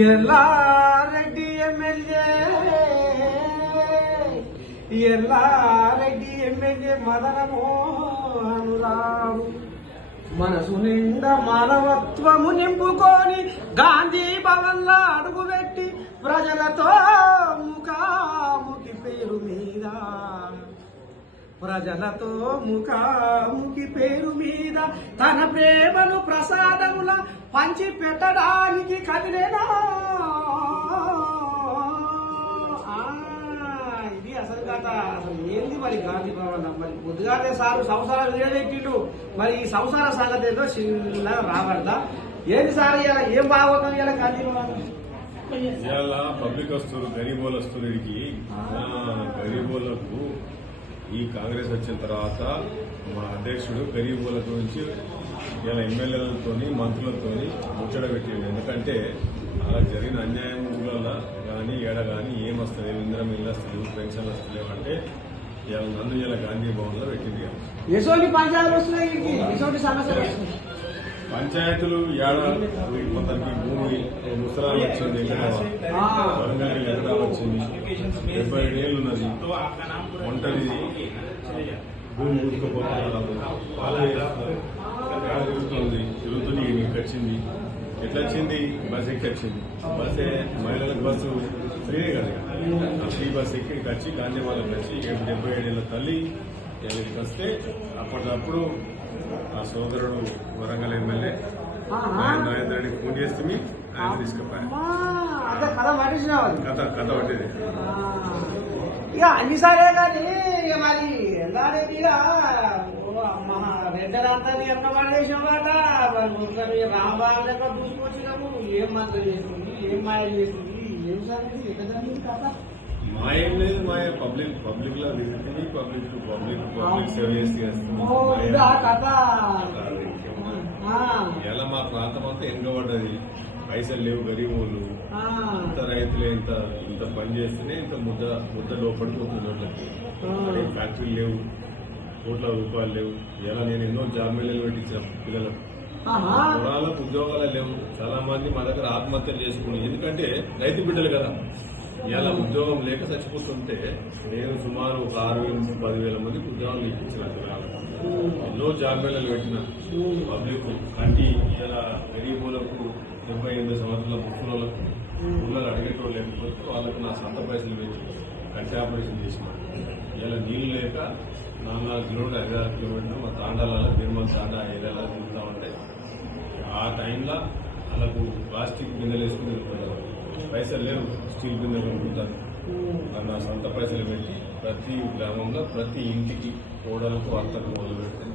Yellareddy MLA మదనమోహనురావు మనసు నిండా మానవత్వము నింపుకొని గాంధీ భవన్లో అడుగుపెట్టి ప్రజలతో ముఖాముఖి పేరు మీద తన ప్రేమను ప్రసాదముల పంచి పెట్టడానికి కదిలేనా. ఇది అసలు కథ. అసలు ఏంది మరి గాంధీ భవన్? మరి పొద్దుగానే సారు సంసారం నిలబెట్టిండు. మరి ఈ సంసార సంగతి ఏదో చిన్నగా రాబడదా ఏంది సార్? ఇలా ఏం బాగోతాం ఇలా గాంధీ భవన్? ఇవాళ పబ్లిక్ వస్తున్నారు, గరీబోళ్ళు వస్తున్నారు. గరీబోళ్లకు ఈ కాంగ్రెస్ వచ్చిన తర్వాత మా అధ్యక్షుడు గరీబోళ్ళ గురించి ఇలా ఎమ్మెల్యేలతో మంత్రులతో ముచ్చట పెట్టిండు. ఎందుకంటే అలా జరిగిన అన్యాయం కానీ ఏడ కానీ ఏం వస్తలేదు, ఇందిరం ఇల్లు వస్తలేవు, పెన్షన్లు వస్తలేవు అంటే ఇలా నన్ను ఇలా గాంధీ భవన్ లో పెట్టింది. పంచాయతీలు ఏడాది కొందరికి భూమి ముసలాలు వచ్చింది, వరంగల్ ఎకరా వచ్చింది, 75 ఏళ్ళు ఉన్నది, ఒంటరి భూమి ఊరుకుపోతుంది, తిరుగుతుంది, నీకు వచ్చింది. ఎట్లా వచ్చింది? బస్ ఎక్కి వచ్చింది. బస్సే మహిళలకు బస్సు ఫ్రీనే కదా, ఫ్రీ బస్ ఎక్కి వచ్చి గాంధీ వాళ్ళకి వచ్చి 77 ఏళ్ళ తల్లి ఇక్కడికి వస్తే అప్పటికప్పుడు ఆ సోదరుడు వరంగల్ ఎమ్మెల్యే నరేంద్ర రెడ్డికి ఫోన్ చేస్తే ఆయన తీసుకుపోయారు. కథ పట్టేది ఇక అన్నిసార్లే కానీ ఇక మరి ఎల్లారెడ్డిగా రెడ్డలంతా ఎన్న పడేసాం కదా. మరి రామబాబు దగ్గర చూసుకొచ్చినాము. ఏం మాత్రం చేస్తుంది, ఏం మాయ చేస్తుంది, ఏం సార్ ఎక్కడ కథ? మాయం లేదు, మాయ పబ్లిక్ లో తిరుగుతుంది, పబ్లిక్ సర్వీస్ చేస్తుంది. ఇలా మా ప్రాంతం అంతా ఎంగబడ్డది, పైసలు లేవు, గరీబోళ్ళు ఇంత రైతులే ఇంత పని చేస్తేనే ఇంత ముద్ద లోపడిపోతుంది. రోడ్లకి ఫ్యాక్టరీలు లేవు, కోట్ల రూపాయలు లేవు. ఇలా నేను ఎన్నో జాబ్ మేళలు పెట్టించిన పిల్లలకు, పొలాలకు ఉద్యోగాలు లేవు. చాలా మంది మా దగ్గర ఆత్మహత్యలు చేసుకున్నాను, ఎందుకంటే రైతు బిడ్డలు కదా. ఇలా ఉద్యోగం లేక చచ్చిపోతుంటే నేను సుమారు ఒక 6,000-10,000 మందికి ఉద్యోగాలు ఇప్పించిన. ఎన్నో జాబ్ మేళలు పెట్టిన పబ్లిక్ కంటి ఇలా గరీబులకు 78 సంవత్సరాల ముక్కులకు ఊళ్ళలో అడిగేటోళ్ళు లేకపోతే వాళ్ళకు నా సొంత పైసలు పెట్టి కంటి ఆపరేషన్ చేసిన. ఇలా నీళ్లు లేక 4 కిలోమీటర్లు 5-6 కిలోమీటర్లు మా తాండాలలో నిర్మల్ తాండా ఏరియాలో తిరుగుతూ ఉంటాయి. ఆ టైంలో వాళ్ళకు ప్లాస్టిక్ బిందెలు వేసుకుని తిరుగుతారు, పైసలు లేవు, స్టీల్ బిందెలు కొనుక్కుంటారు. నా సొంత పైసలు పెట్టి ప్రతి గ్రామంలో ప్రతి ఇంటికి కోడలకు అత్తకు మొదలు పెడితే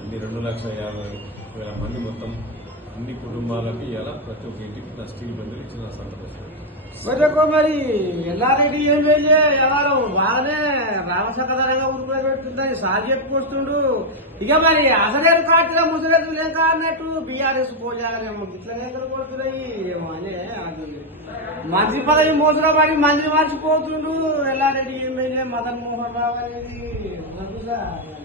అన్ని 2,50,000 మంది మొత్తం అన్ని కుటుంబాలకి ఇలా ప్రతి ఒక్క ఇంటికి నా స్టీల్ బిందెలు ఇచ్చి నా సొంత పైసలు. మరి ఎల్లారెడ్డి ఏం చేయ ఎవరు బాగానే రామసకరంగా ఉరుకులో పెడుతుందని సార్ చెప్పుకొస్తుండు. ఇక మరి అసలేరు కాటుగా ముసలేదు లేక అన్నట్టు బీఆర్ఎస్ పోజాలేమో ఇట్లనే కొడుతున్నాయి ఏమో అనే. అది మంత్రి పదవి మోసలో పడి మంత్రి మర్చిపోతుండు ఎల్లారెడ్డి ఎమ్మెల్యే మదన్ మోహన్ రావు అనేది.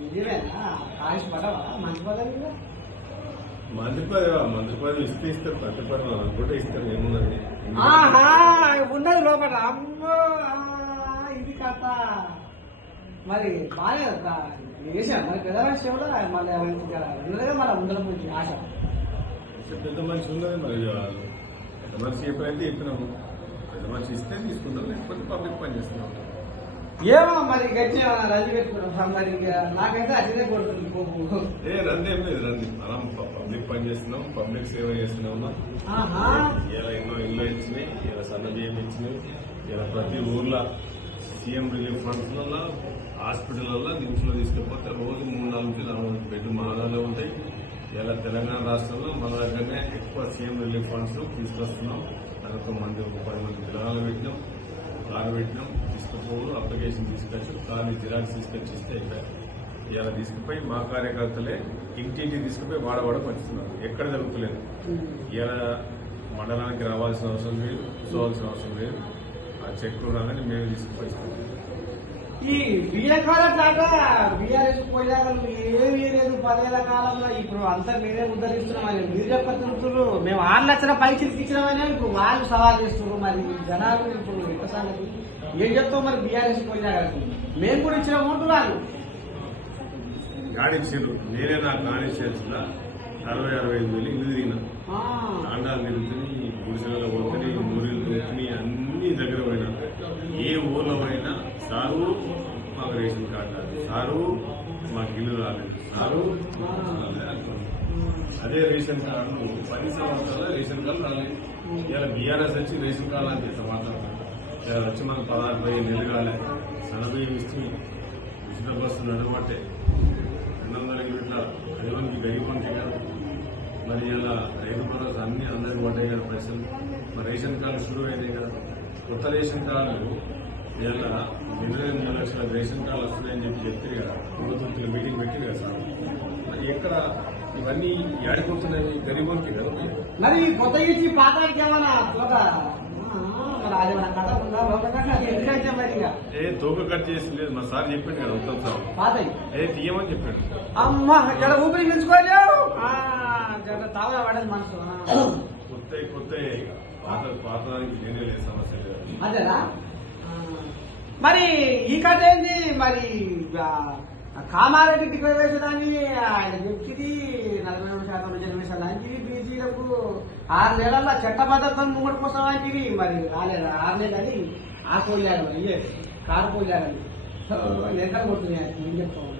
నిజమేనా? ఆయుష్ పడవా మంత్రి పదవి? మంత్రి పదవి ఇస్తే ఇస్తారు, ప్రతి పదవి అనుకుంటే ఇస్తారు. ఏముందండి ఉన్నది లోపల. అమ్మో ఇది కథ. మరి బాగా చేశాను మరి పెద్ద మనిషి కూడా మళ్ళీ ఉన్నదే మన ముందర నుంచి ఆశ. పెద్ద మనిషి ఉన్నది మరి పెద్ద మనిషి ఎప్పుడైతే చెప్పినాము, పెద్ద మనిషి ఇస్తే తీసుకుంటాం, లేకపోతే పబ్లిక్ పని చేస్తున్నాం. ఏమో మరి గట్టి రద్దు పెట్టుకున్నాం. మరి నాకైతే అదే కొడుతుంది కోపు. రద్దు ఏం లేదు, రండి మనం పబ్లిక్ పని చేస్తున్నాం, పబ్లిక్ సేవ చేస్తున్నాం. ఇలా ఎన్నో ఇల్లు ఇచ్చినాయి, ఇలా సన్న బియ్యం ఇచ్చినాయి. ఇలా ప్రతి ఊర్లో సీఎం రిలీఫ్ ఫండ్స్లలో హాస్పిటల్లో నిమ్స్లో తీసుకెళ్ళిపోతే రోజు 3-4 బెడ్ మాదాలు ఉంటాయి. ఇలా తెలంగాణ రాష్ట్రంలో మన దగ్గరనే ఎక్కువ సీఎం రిలీఫ్ ఫండ్స్ తీసుకొస్తున్నాం. దానికి 10 మంది పిల్లలు పెట్టినాం, కారు పెట్టినాం, తీసుకుపోవు అప్లికేషన్ తీసుకొచ్చి కారు జిరాక్స్ తీసుకొచ్చి ఇస్తే ఇలా తీసుకుపోయి మా కార్యకర్తలే ఇంటింటికి తీసుకుపోయి వాడవాడ పంచుతున్నారు. ఎక్కడ జరుగుతలేదు. ఇలా మండలానికి రావాల్సిన అవసరం లేదు, కూర్చోవాల్సిన అవసరం లేదు. ఆ చెక్కులు రాగానే మేము తీసుకుపోయిస్తాం. ఈ బియ్యం కాలం దాకా బీఆర్ఎస్ పోయాక ఏమీ లేదు 10 ఏళ్ల కాలంలో ఇప్పుడు అంతా మేమే ఉద్ధరిస్తున్నామని మీరు చెప్పతున్నారు. మేము 6 లక్షల పైసలు ఇచ్చినామని ఇప్పుడు వాళ్ళు సవాల్ చేస్తున్నారు. మరి జనాలు ఇప్పుడు ఎంత సంగతి ఏం చెప్తాం? మరి బీఆర్ఎస్ పోయాక మేము కూడా ఇచ్చినాము అంటున్నారు. గాడిచ్చారు నేనే నా కానిస్టేషన్లో 60-65 వేలు ఇల్లు తిరిగిన తాండాలు తిరుగుతుంది, గుడిసెలలో పోతుంది, ఊరిలు తిరుగుతుంది, అన్ని దగ్గర పోయినా ఏ ఊర్లో పోయినా సారు మాకు రేషన్ కార్డు రాలేదు, సారు మాకు ఇల్లు రాలేదు, సారు అదే రేషన్ కార్డు 10 సంవత్సరాల రేషన్ కార్డు రాలేదు. ఇలా బీఆర్ఎస్ వచ్చి రేషన్ కార్డు అని చెప్తా మాట్లాడుతున్నాం. ఇలా వచ్చి మనకు 16-15 నెలలు కాలేదు. సన్నబియ్యం ఇచ్చి ఉచిత బస్సు నడవట్టే 200 కిలోమీటర్ల గరీబానికి గరీబానికి కాదు. మరి ఇలా రైతు భరోసా అన్ని అందరికి పడ్డాయి కదా పైసలు. మరి రేషన్ కార్డు షురూ అయినాయి కదా. కొత్త రేషన్ కార్డులు ఇలా 23 లక్షల రేషన్ కార్డులు వస్తున్నాయని చెప్తే కదా ప్రభుత్వం మీటింగ్ పెట్టి కదా సార్. మరి ఎక్కడ ఇవన్నీ ఏడిపోతున్నాయి గరీబానికి కదా. మరి కొత్త ఇచ్చి పాతానికి ఏమన్నా తోక కట్ చేసి లేదు మా సార్ చెప్పాడు కదా ఉత్తమ్ సార్ పాతాయి తీయమని చెప్పాడు. అమ్మా ఇక్కడ ఊపిరి పెంచుకోలేవు తాగా పడేది మనసు కొత్త పాతానికి నేనే లేదు సమస్య లేదు. అదేనా? మరి ఈ కథ ఏంది? మరి కామారెడ్డి టికెట్ వేసేదాన్ని ఆయన చెప్పింది 43% రిజర్వేషన్ లాంటివి బీసీలకు 6 నెలల చట్టబద్ధతం ముంగడు కోసం లాంటివి మరి రాలేదు. 6 నెలలు అది ఆ పోయారు కారు పోయారని ఎంత కొడుతున్నాయి ఏం చెప్తాం.